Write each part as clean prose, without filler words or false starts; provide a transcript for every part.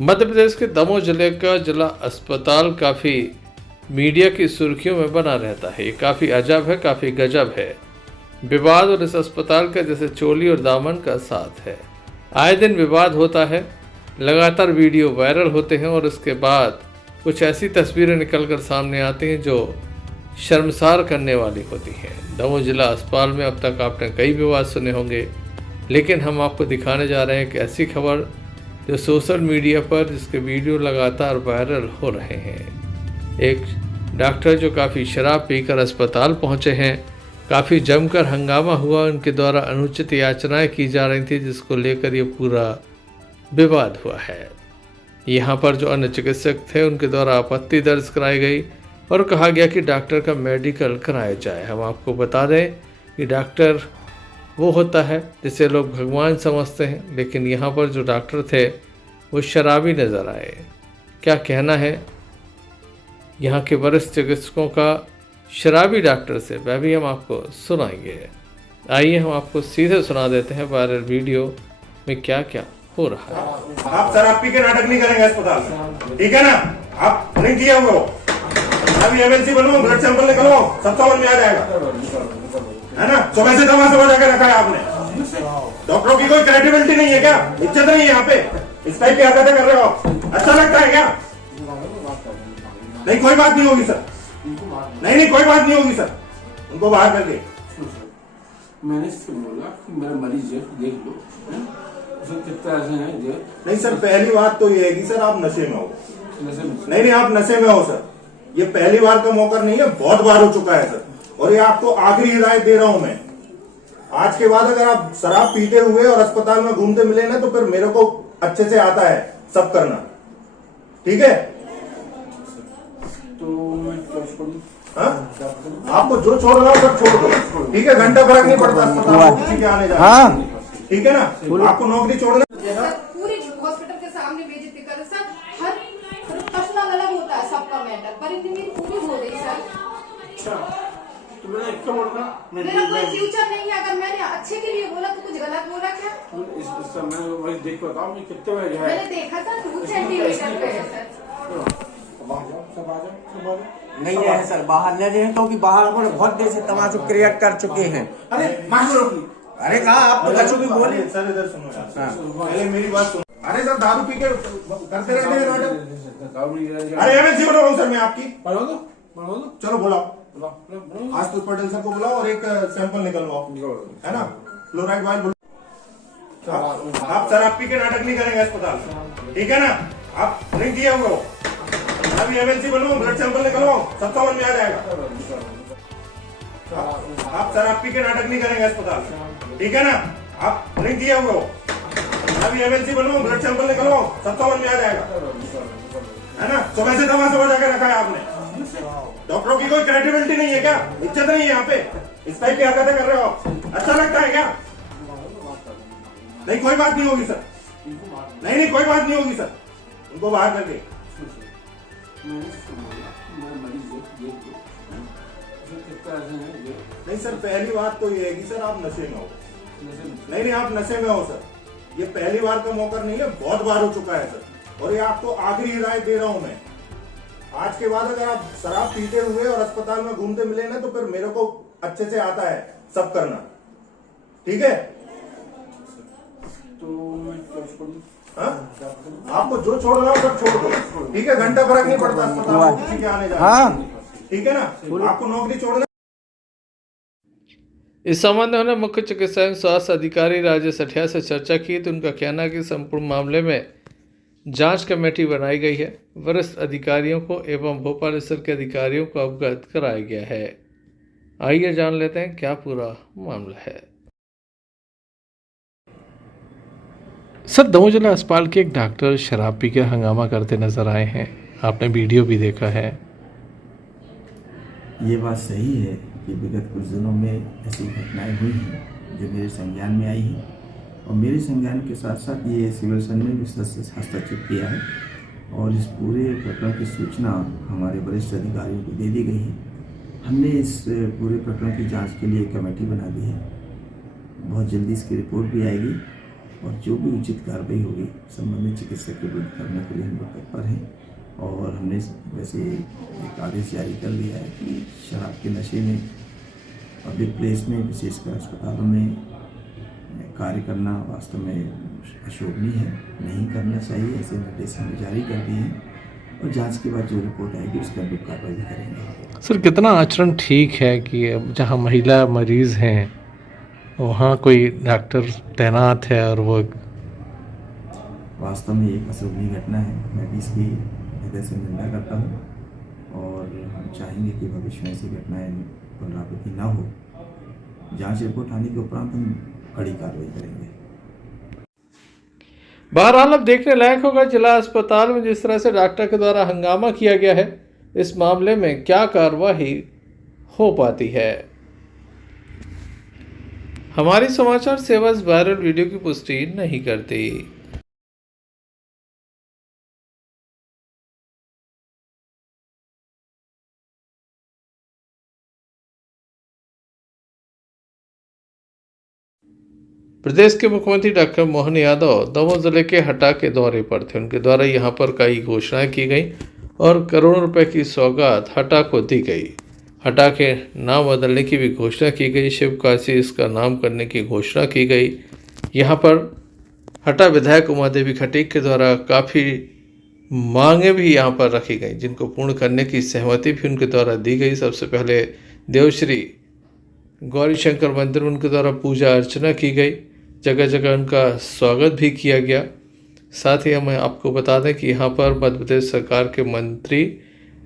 मध्य प्रदेश के दमोह जिले का जिला अस्पताल काफ़ी मीडिया की सुर्खियों में बना रहता है। ये काफ़ी अजब है, काफ़ी गजब है। विवाद और इस अस्पताल का जैसे चोली और दामन का साथ है। आए दिन विवाद होता है, लगातार वीडियो वायरल होते हैं और इसके बाद कुछ ऐसी तस्वीरें निकलकर सामने आती हैं जो शर्मसार करने वाली होती हैं। दमोह जिला अस्पताल में अब तक आपने कई विवाद सुने होंगे, लेकिन हम आपको दिखाने जा रहे हैं कि ऐसी खबर जो सोशल मीडिया पर जिसके वीडियो लगातार वायरल हो रहे हैं। एक डॉक्टर जो काफ़ी शराब पीकर अस्पताल पहुंचे हैं, काफ़ी जमकर हंगामा हुआ, उनके द्वारा अनुचित याचनाएं की जा रही थी, जिसको लेकर ये पूरा विवाद हुआ है। यहाँ पर जो अन्य चिकित्सक थे उनके द्वारा आपत्ति दर्ज कराई गई और कहा गया कि डॉक्टर का मेडिकल कराया जाए। हम आपको बता दें कि डॉक्टर वो होता है जिसे लोग भगवान समझते हैं, लेकिन यहाँ पर जो डॉक्टर थे वो शराबी नज़र आए। क्या कहना है यहाँ के वरिष्ठ चिकित्सकों का शराबी डॉक्टर से, वह भी हम आपको सुनाएंगे। आइए हम आपको सीधे सुना देते हैं वायरल वीडियो में क्या क्या हो रहा है। आप शराब पी के नाटक नहीं करेंगे अस्पताल में, ठीक है ना? आप नहीं किया हुआ हो। अभी एमएलसी बनवाओ, ब्लड सैंपल निकलवाओ, सब समझ में आ जाएगा, है ना? सुबह से दवा समझ के रखा है आपने। डॉक्टरों की कोई क्रेडिबिलिटी नहीं है क्या? इज्जत नहीं है यहाँ पे? इस टाइप की हरकतें कर रहे हो आप, अच्छा लगता है क्या? नहीं, कोई बात नहीं होगी सर। नहीं, कोई बात नहीं होगी सर। उनको बाहर करके मैंने इससे बोला कि मेरा मरीज है, देख लो कितना ऐसे हैं। नहीं सर, पहली बात तो ये है कि सर आप नशे में हो। नहीं, आप नशे में हो सर। ये पहली बार का मौका नहीं है, बहुत बार हो चुका है सर। और ये आपको आखिरी हिदायत दे रहा हूं मैं। आज के बाद अगर आप शराब पीते हुए और अस्पताल में घूमते मिले ना, तो फिर मेरे को अच्छे से आता है सब करना, ठीक है? तो मैं आपको जो छोड़ना हो सब छोड़ दो, ठीक है? घंटा फर्क नहीं पड़ता अस्पताल में किसी के आने जाने, ठीक है ना? आपको नौकरी छोड़ना। पूरी हॉस्पिटल के सामने बेइज्जती करे सर। हर पर्सनल अलग होता है सबका मैटर, पर इतनी मेरी पूरी हो रही सर। तो मेरा एक तो बोलना मेरा कोई फ्यूचर नहीं है। अगर मैंने अच्छे के लिए बोला तो कुछ गलत बोला क्या? इस समय वही देख के बताओ मैं कितने बजे है। मैंने देखा था 2 सेंटीमीटर पे है सर। सब आ जाओ। नहीं है सर, बाहर ले रहे हैं क्योंकि बाहर उन्होंने बहुत देर से तमाशा क्रिएट कर चुके हैं। अरे मास्टर, अरे कहा आप तो कछु भी बोले। सर इधर सुनो यार, पहले मेरी बात सुनो। अरे सर दारू पी के करते रहते हैं नाटक। अरे एमएलसी बन रहा हूँ सर मैं आपकी। बनवा दो। चलो बुलाओ, आशुतोष पटेल सर को बुलाओ और एक सैंपल निकलवाओ, है ना? फ्लोराइड वाइल बुलाओ। आप शराब पी के नाटक नहीं करेंगे अस्पताल में, ठीक है ना? आप नहीं किया हुआ हो। अभी एमएलसी बनवाओ, ब्लड सैंपल निकलवाओ, सब समझ में आ जाएगा। आप शराब पी के नाटक नहीं करेंगे अस्पताल में, ठीक है ना? आप नहीं किया हुआ हो। अभी एमएलसी बनवाओ, ब्लड सैंपल निकलवाओ, सब समझ में आ जाएगा, है ना? सुबह से दवा समझ के रखा है आपने। डॉक्टरों की कोई क्रेडिबिलिटी नहीं है क्या? इज्जत नहीं है यहाँ पे? इस टाइप की हरकतें कर रहे हो आप, अच्छा लगता है क्या? नहीं, कोई बात नहीं होगी सर। नहीं, कोई बात नहीं होगी सर। उनको बाहर करके नहीं सर, पहली बात तो ये है कि सर आप नशे में हो। नहीं, आप नशे में हो सर। ये पहली बार का मौका नहीं है, बहुत बार हो चुका है सर। और ये आपको आखिरी हिदायत दे रहा हूं मैं। आज के बाद अगर आप शराब पीते हुए और अस्पताल में घूमते मिले ना, तो फिर मेरे को अच्छे से आता है सब करना, ठीक है? तो मैं आपको जो छोड़ना हो सब छोड़ दो, ठीक है? घंटा फर्क नहीं पड़ता अस्पताल में किसी के आने जाने, ठीक है ना? आपको नौकरी छोड़ना। इस संबंध में उन्होंने मुख्य चिकित्सा एवं स्वास्थ्य अधिकारी राजेश सठिया से चर्चा की तो उनका कहना है कि संपूर्ण मामले में जांच कमेटी बनाई गई है। वरिष्ठ अधिकारियों को एवं भोपाल स्तर के अधिकारियों को अवगत कराया गया है। आइए जान लेते हैं क्या पूरा मामला है। सर, दमोह जिला अस्पताल के एक डॉक्टर शराब पी कर हंगामा करते नजर आए हैं, आपने वीडियो भी देखा है। ये बात सही है कि विगत कुछ दिनों में ऐसी घटनाएं हुई हैं जो मेरे संज्ञान में आई हैं, और मेरे संज्ञान के साथ साथ ये सिविल सर्जन ने भी हस्तक्षेप किया है और इस पूरे प्रकरण की सूचना हमारे वरिष्ठ अधिकारियों को दे दी गई है। हमने इस पूरे प्रकरण की जांच के लिए कमेटी बना दी है। बहुत जल्दी इसकी रिपोर्ट भी आएगी और जो भी उचित कार्रवाई होगी संबंधित चिकित्सक के विरुद्ध करने के लिए हम लोग तत्पर हैं। और हमने वैसे एक आदेश जारी कर दिया है कि शराब के नशे में पब्लिक प्लेस में, विशेषकर अस्पतालों में कार्य करना वास्तव में अशोभनीय है, नहीं करना चाहिए। ऐसे निर्देश हमने जारी कर दिए हैं और जांच के बाद जो रिपोर्ट आएगी उसके अनुरूप कार्रवाई भी करेंगे। सर, कितना आचरण ठीक है कि अब जहाँ महिला मरीज़ हैं वहाँ कोई डॉक्टर तैनात है और वो वास्तव में एक अशोभनीय घटना है। मैं भी इसकी हृदय से निंदा करता हूँ और हम चाहेंगे कि भविष्य में ऐसी घटनाएं पुनरावृत्ति न हो। जांच रिपोर्ट आने के उपरांत हम कड़ी कार्रवाई करेंगे। बहरहाल अब देखने लायक होगा जिला अस्पताल में जिस तरह से डॉक्टर के द्वारा हंगामा किया गया है, इस मामले में क्या कार्रवाई हो पाती है। हमारी समाचार सेवा इस वायरल वीडियो की पुष्टि नहीं करती। प्रदेश के मुख्यमंत्री डॉक्टर मोहन यादव दमोह जिले के हटा के दौरे पर थे। उनके द्वारा यहां पर कई घोषणाएं की गई और करोड़ों रुपए की सौगात हटा को दी गई। हटा के नाम बदलने की भी घोषणा की गई। शिव काशी इसका नाम करने की घोषणा की गई। यहां पर हटा विधायक उमा देवी खटीक के द्वारा काफ़ी मांगे भी यहां पर रखी गई, जिनको पूर्ण करने की सहमति भी उनके द्वारा दी गई। सबसे पहले देवश्री गौरी शंकर मंदिर में उनके द्वारा पूजा अर्चना की गई। जगह जगह उनका स्वागत भी किया गया। साथ ही हमें आपको बता दें कि यहाँ पर मध्य प्रदेश सरकार के मंत्री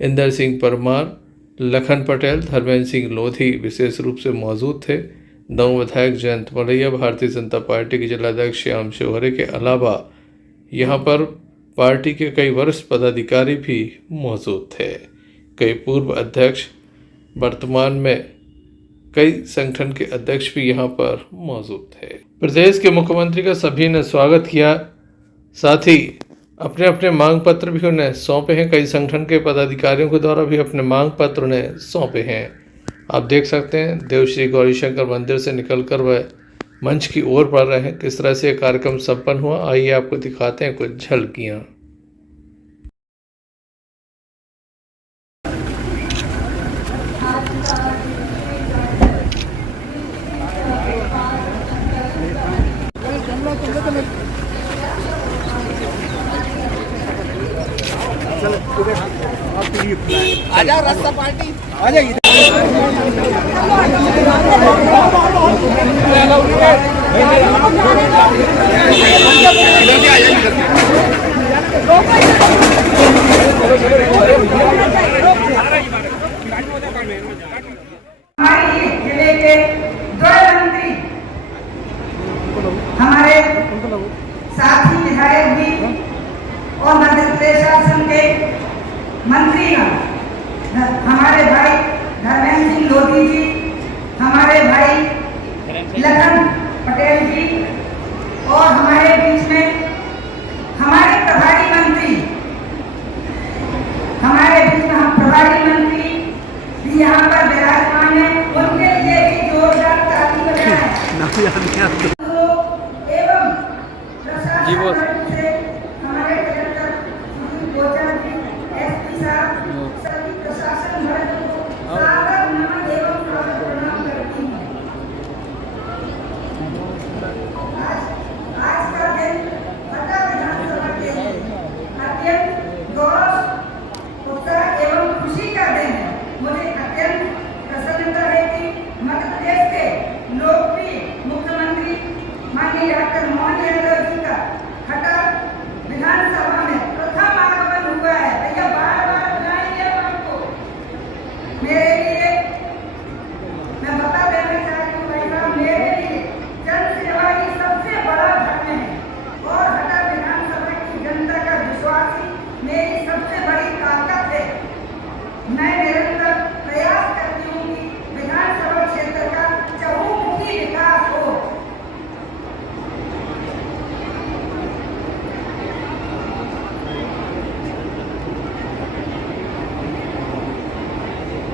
इंदर सिंह परमार, लखन पटेल, धर्मेंद्र सिंह लोधी विशेष रूप से मौजूद थे। दमोह विधायक जयंत मलैया, भारतीय जनता पार्टी के जिलाध्यक्ष श्याम शिवहरे के अलावा यहाँ पर पार्टी के कई वरिष्ठ पदाधिकारी भी मौजूद थे। कई पूर्व अध्यक्ष, वर्तमान में कई संगठन के अध्यक्ष भी यहाँ पर मौजूद थे। प्रदेश के मुख्यमंत्री का सभी ने स्वागत किया। साथ ही अपने अपने मांग पत्र भी उन्हें सौंपे हैं। कई संगठन के पदाधिकारियों के द्वारा भी अपने मांग पत्र उन्हें सौंपे हैं। आप देख सकते हैं देवश्री गौरी शंकर मंदिर से निकलकर वह मंच की ओर बढ़ रहे हैं। किस तरह से यह कार्यक्रम संपन्न हुआ, आइए आपको दिखाते हैं कुछ झलकियाँ। आजा रास्ता पार्टी आ जाइए। हमारे जिले के दो मंत्री, हमारे साथी विधायक भी और मध्य प्रदेश शासन के मंत्रीगण, हमारे भाई धर्मेंद्र सिंह लोधी जी, हमारे भाई लखन पटेल जी और हमारे बीच में हमारे प्रभारी मंत्री, हमारे बीच में हम प्रभारी मंत्री भी यहाँ पर विराजमान है। उनके लिए भी जोरदार ताली बजाएं। एवं प्रशासन से हमारे कलेक्टर गोचर जी, एसपी साहब, सभी प्रशासन वर्ग को सादर नमन एवं प्रणाम करती हूँ। आज का दिन हटा विधानसभा के लिए अत्यंत गौरव, उत्साह एवं खुशी का दिन है। मुझे अत्यंत प्रसन्नता है कि मध्य प्रदेश के लोकप्रिय मुख्यमंत्री माननीय डॉक्टर मोहन यादव जी का हटा विधानसभा में प्रथम आगमन हुआ है। भैया बार बार बुलाएंगे आपको। मेरे लिए मैं बता देना चाहती हूँ भाई साहब, मेरे लिए जन सेवा ही सबसे बड़ा धर्म है और हटा विधानसभा की जनता का विश्वास ही मेरी सबसे बड़ी ताकत है। मैं निरंतर प्रयास करती हूँ कि विधानसभा क्षेत्र का चहुमुखी विकास हो।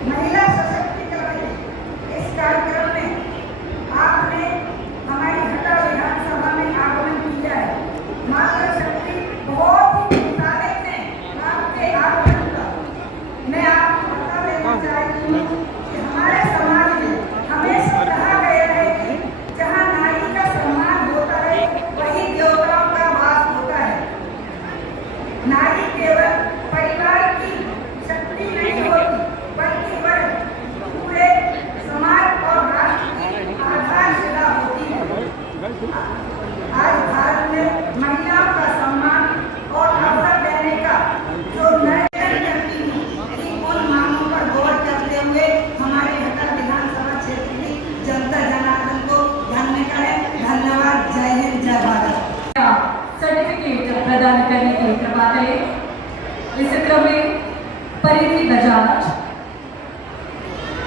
महिला सशक्तिकरण के इस कार्यक्रम में आपने हमारी हटा विधानसभा में आगमन किया। कार्यक्रम में परिधि बजाज,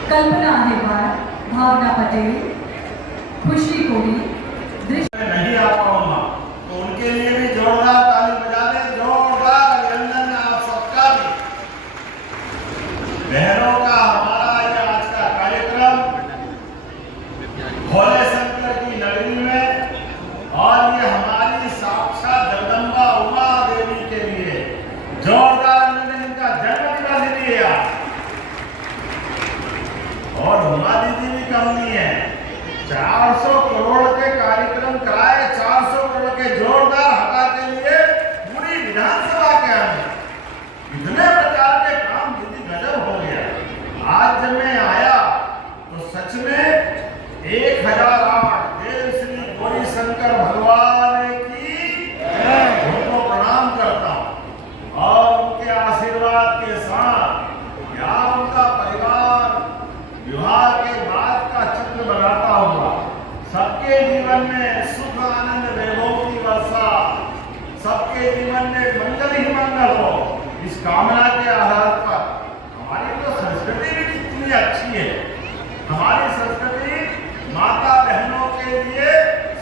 कल्पना अहिरवार, भावना पटेल, खुशी कोरी, नहीं आ पाऊंगा तो उनके लिए भी जोरदार ताली बजा दें। जोरदार अभिनंदन आप सबका भी। बहनों का हमारा ये आज का कार्यक्रम भोले शंकर की नगरी में और ये हमारी साक्षात जगदम्बा उमा देवी के लिए जोरदार अभिनंदन। इनका जन्मदिवस भी है और उमा दीदी भी कम नहीं है। 400 करोड़ के कार्यक्रम कराए, 400 करोड़ के जोरदार हका के लिए पूरी विधानसभा के अंदर इतने प्रकार के काम दीदी गजब हो गया। आज जब मैं आया तो सच में 1008 देव श्री गौरी शंकर भगवान की उनको प्रणाम करता हूँ और उनके आशीर्वाद के साथ या उनका परिवार विवाह के बाद का चित्र बनाता हुआ सबके जीवन में सुख आनंद वैभव की वर्षा, सबके जीवन में मंगल ही मंगल हो, इस कामना के आधार पर हमारी तो संस्कृति भी कितनी अच्छी है। हमारी संस्कृति माता बहनों के लिए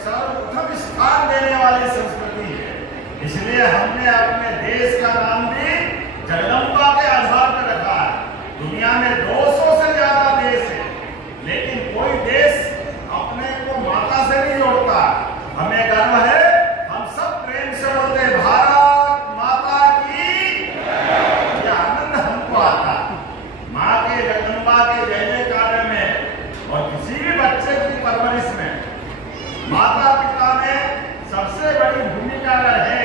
सर्वप्रथम स्थान देने वाली संस्कृति है। इसलिए हमने अपने देश का नाम भी जगदम्बा के आधार पर रखा है। दुनिया में 200 से ज्यादा देश है, लेकिन कोई देश अपने को माता से नहीं जोड़ता। हमें गर्व है, हम सब प्रेम से बोलते भारत माता की। यह आनंद हमको आता माँ के जगदम्बा के जय जयकार में और किसी भी बच्चे की परवरिश में माता पिता में सबसे बड़ी भूमिका है।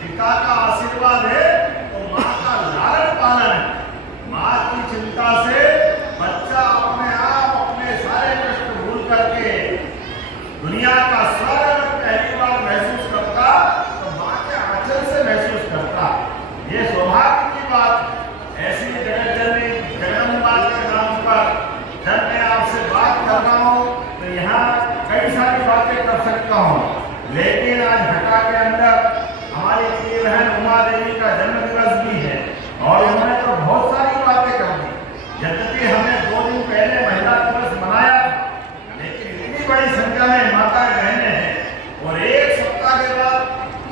पिता का आशीर्वाद है तो माँ का लालन पालन है। माँ की चिंता से बच्चा अपने आप अपने सारे कष्ट भूल करके दुनिया का स्वर्ग पहली बार महसूस करता तो माँ के आंचल से महसूस करता। ये सौभाग्य की बात। ऐसी जगत जननी जगदम्बा के नाम पर जब मैं आपसे बात कर रहा हूँ तो यहाँ कई सारी बातें कर सकता हूँ, लेकिन आज हटा के अंदर हमारी प्रिय बहन उमा देवी का जन्मदिवस भी है और उन्होंने तो बहुत सारी बातें कर दी। यद्यपि हमने 2 दिन पहले महिला दिवस मनाया, लेकिन इतनी बड़ी संख्या में माताएं बहनें हैं और एक सप्ताह के बाद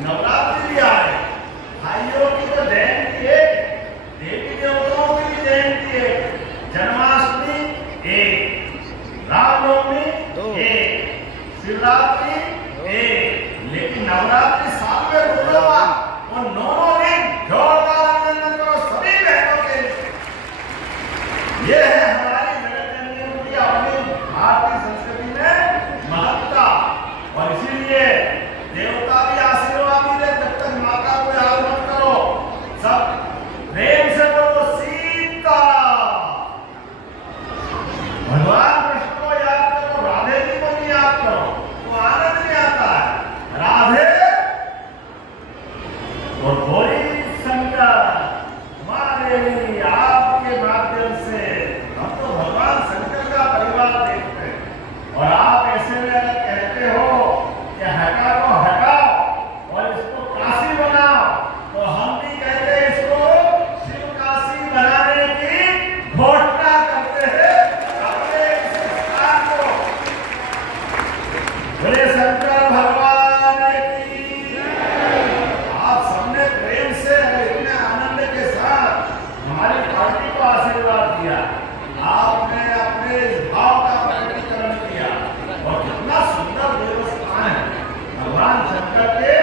नवरात्रि भी आ रही। भाइयों की तो जयंती एक, देवी देवताओं की भी जयंती एक, जन्माष्टमी एक, रामनवमी एक, शिवरात्रि एक, लेकिन नवरात्रि साल में 2 बार और 9 दिन जोरदार अभिनंदन करो सभी बहनों के लिए। ये है हमारी जगत जननियों की अपनी भारतीय संस्कृति में महत्ता और इसीलिए देवता भी आशीर्वाद भी दे। जब तक माता को याद मत करो, सब प्रेम से बोलो सीता। भगवान कृष्ण को याद करो, राधे जी को भी याद करो तो आनंद नहीं आता है। राधे और गौरी शंकर देवी आपके माध्यम से हम तो भगवान शंकर का परिवार देखते हैं और आप ऐसे में अगर कहते हो कि हटा को हटाओ और इसको काशी बनाओ तो हम भी कहते हैं इसको शिव काशी बनाने की घोषणा करते हैं अपने स्थान को। बोले शंकर भगवान की। आप सबने प्रेम से इतने आनंद के साथ हमारी पार्टी को आशीर्वाद दिया। आपने अपने इस भाव का प्रकटीकरण किया और कितना सुंदर देवस्थान है। भगवान शंकर के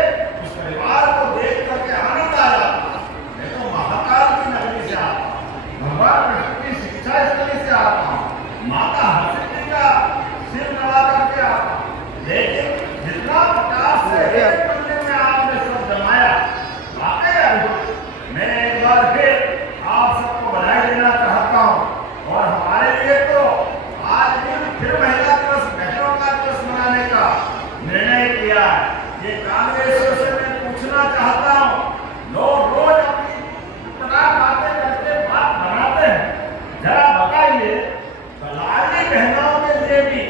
उस परिवार को देख करके आनंद आ जाता। मैं तो महाकाल की नगरी से आता हूँ, भगवान कृष्ण की शिक्षा स्थली से आता हूँ, माता हरसिद्धि का सिर नवा करके आता हूँ। लेकिन जितना प्रकाश से एक मंदिर में आपने सब जमाया, वाकई मैं एक बार फिर आप सबको बधाई देना चाहता हूँ और हमारे लिए तो आज भी फिर महिला दिवस, बहनों का दिवस मनाने का निर्णय किया है। ये कांग्रेसियों से मैं पूछना चाहता हूँ, लोग रोज अपनी प्रकार बातें करके बात बनाते हैं, जरा बताइए लाडली बहनों के लिए भी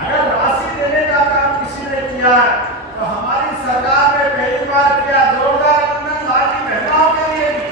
अगर राशि देने का काम किसी ने किया है तो हमारी सरकार ने पहली बार किया। जोरदार अभिनंदन लाडली बहनों के लिए भी।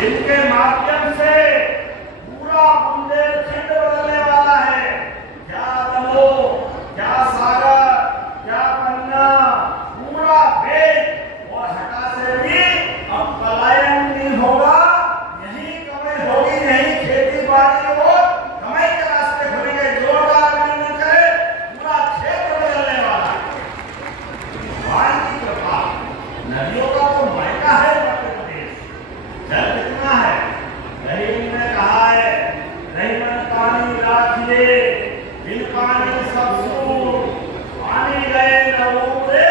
जिनके माध्यम से पूरा बुंदेलखंड बदलने वाला है। क्या दमोह, क्या सागर, क्या पन्ना, पूरा देश और हटा से भी अब पलायन नहीं होगा, यही कमाई होगी, यही खेती बाड़ी को कमाई के रास्ते खुलेंगे। जोरदार अभिनंदन करें, पूरा क्षेत्र बदलने वाला है। भगवान की कृपा, नदियों का तो मायका है मध्य प्रदेश, जल कितना है, रहीम ने कहा है, रहीमन पानी राखिए, बिन पानी सब सूर, पानी गए न उबरे,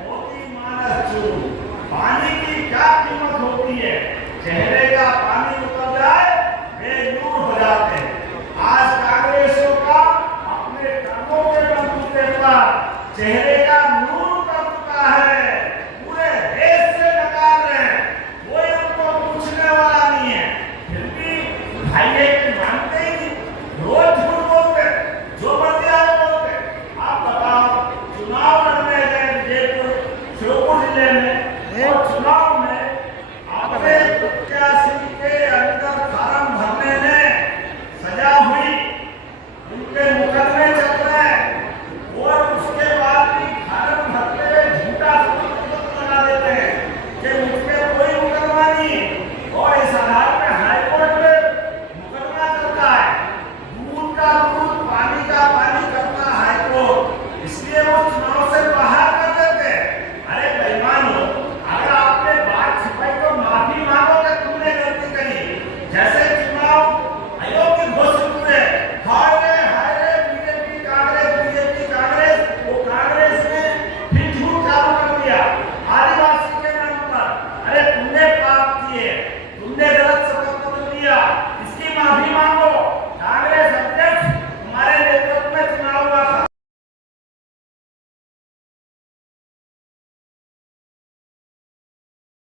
मोती मानस चूर। पानी की क्या कीमत होती है, चेहरे का पानी उतर जाए बेनूर हो जाते हैं। आज कांग्रेसों का अपने कर्मों के बलबूते पर चेहरे का नूर उतर चुका है, पूरे देश से नकार रहे हैं, कोई उनको पूछने वाला नहीं है, फिर भी भाई की मानते ही नहीं, रोज झूठ बोलते, जो मर्जी आए बोलते। आप बताओ, चुनाव लड़ने गए विजयपुर श्योपुर जिले में और चुनाव में अपने प्रत्याशी के अंदर फार्म भरने में सजा हुई, उनके मुकदमे चल रहे हैं और उसके बाद भी फार्म भरते हुए झूठा सबूत लगा देते हैं कि मुझ पे कोई मुकदमा नहीं, और इस आधार पे हाईकोर्ट में मुकदमा चलता है। दूध का दूध, पानी का पानी करता हाईकोर्ट, इसलिए वो चुनाव से बाहर कर देते हैं। अरे बेईमानो, अगर आपने बात छिपाई तो माफी मांगो कि तुमने गलती करी। जैसे चुनाव आयोग की घोषणा हुए, हाय रे बीजेपी कांग्रेस, वो कांग्रेस ने फिर झूठ चालू कर दिया आदिवासी के नाम पर। अरे तुमने पाप किए, तुमने